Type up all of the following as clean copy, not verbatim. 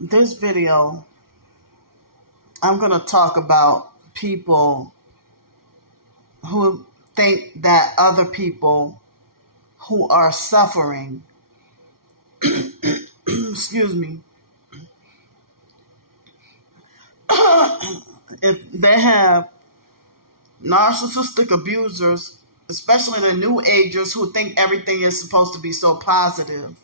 This video, I'm going to talk about people who think that other people who are suffering, excuse me, if they have narcissistic abusers, especially the new agers who think everything is supposed to be so positive,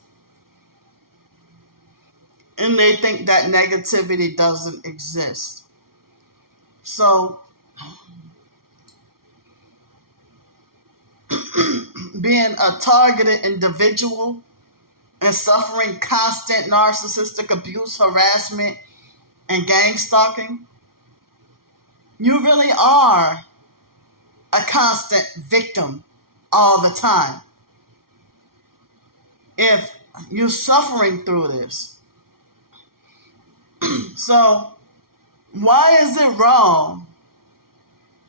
and they think that negativity doesn't exist. So, being a targeted individual and suffering constant narcissistic abuse, harassment, and gang stalking, you really are a constant victim all the time. If you're suffering through this. So, why is it wrong?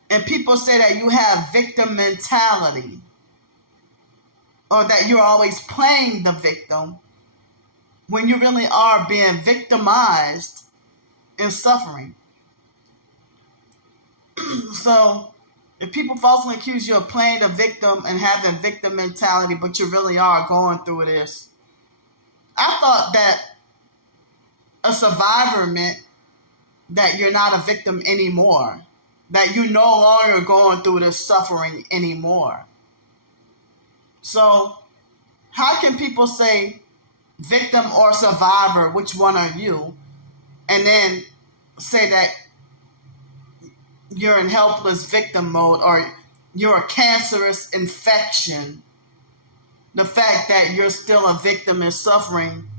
And people say that you have victim mentality, or that you're always playing the victim, when you really are being victimized and suffering. So, if people falsely accuse you of playing the victim and having victim mentality, but you really are going through this, I thought that a survivor meant that you're not a victim anymore, that you're no longer going through this suffering anymore. So, how can people say victim or survivor, which one are you, and then say that you're in helpless victim mode or you're a cancerous infection? The fact that you're still a victim and suffering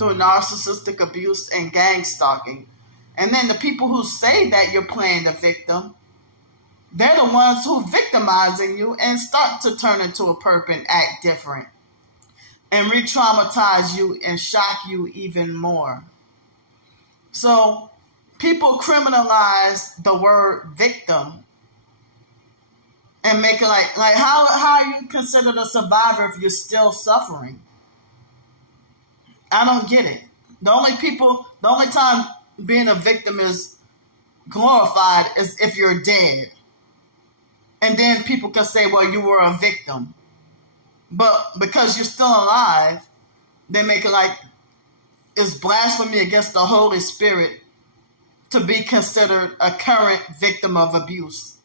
through narcissistic abuse and gang stalking. And then the people who say that you're playing the victim, they're the ones who victimizing you and start to turn into a perp and act different and re-traumatize you and shock you even more. So people criminalize the word victim and make it like how are you considered a survivor if you're still suffering? I don't get it. The only time being a victim is glorified is if you're dead. And then people can say, well, you were a victim. But because you're still alive, they make it like it's blasphemy against the Holy Spirit to be considered a current victim of abuse.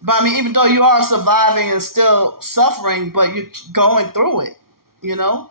But I mean, even though you are surviving and still suffering, but you're going through it, you know?